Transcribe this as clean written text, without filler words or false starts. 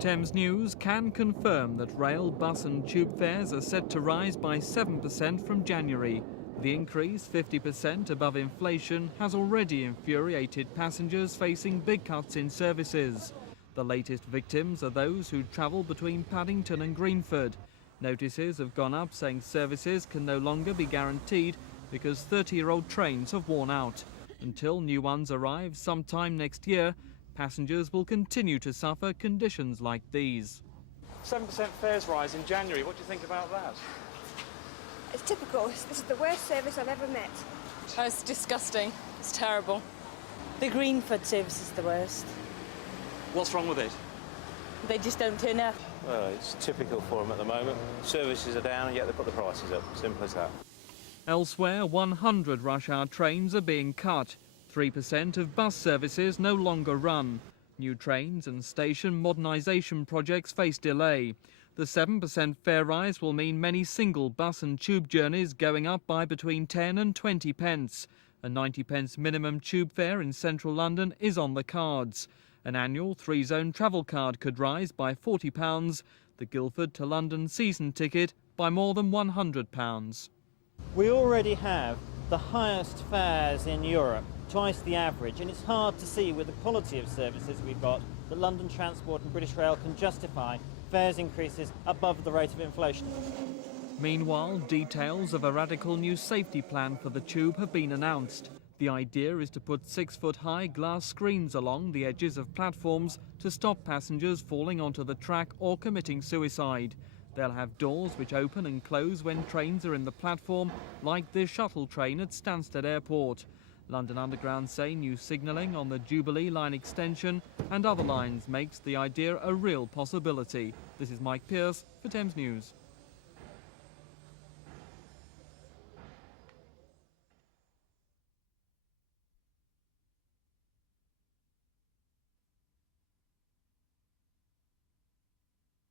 Thames News can confirm that rail, bus and tube fares are set to rise by 7% from January. The increase, 50% above inflation, has already infuriated passengers facing big cuts in services. The latest victims are those who travel between Paddington and Greenford. Notices have gone up saying services can no longer be guaranteed because 30-year-old trains have worn out. Until new ones arrive sometime next year, passengers will continue to suffer conditions like these. 7% fares rise in January. What do you think about that? It's typical. This is the worst service I've ever met. Oh, it's disgusting. It's terrible. The Greenford service is the worst. What's wrong with it? They just don't turn up. Well, it's typical for them at the moment. Services are down and yet they put the prices up. Simple as that. Elsewhere, 100 rush-hour trains are being cut. 3% of bus services no longer run. New trains and station modernisation projects face delay. The 7% fare rise will mean many single bus and tube journeys going up by between 10 and 20 pence. A 90 pence minimum tube fare in central London is on the cards. An annual 3-zone travel card could rise by £40, the Guildford to London season ticket by more than £100. We already have the highest fares in Europe, twice the average, and it's hard to see with the quality of services we've got that London Transport and British Rail can justify fares increases above the rate of inflation. Meanwhile, details of a radical new safety plan for the tube have been announced. The idea is to put 6-foot-high glass screens along the edges of platforms to stop passengers falling onto the track or committing suicide. They'll have doors which open and close when trains are in the platform, like this shuttle train at Stansted Airport. London Underground say new signalling on the Jubilee line extension and other lines makes the idea a real possibility. This is Mike Pearce for Thames News.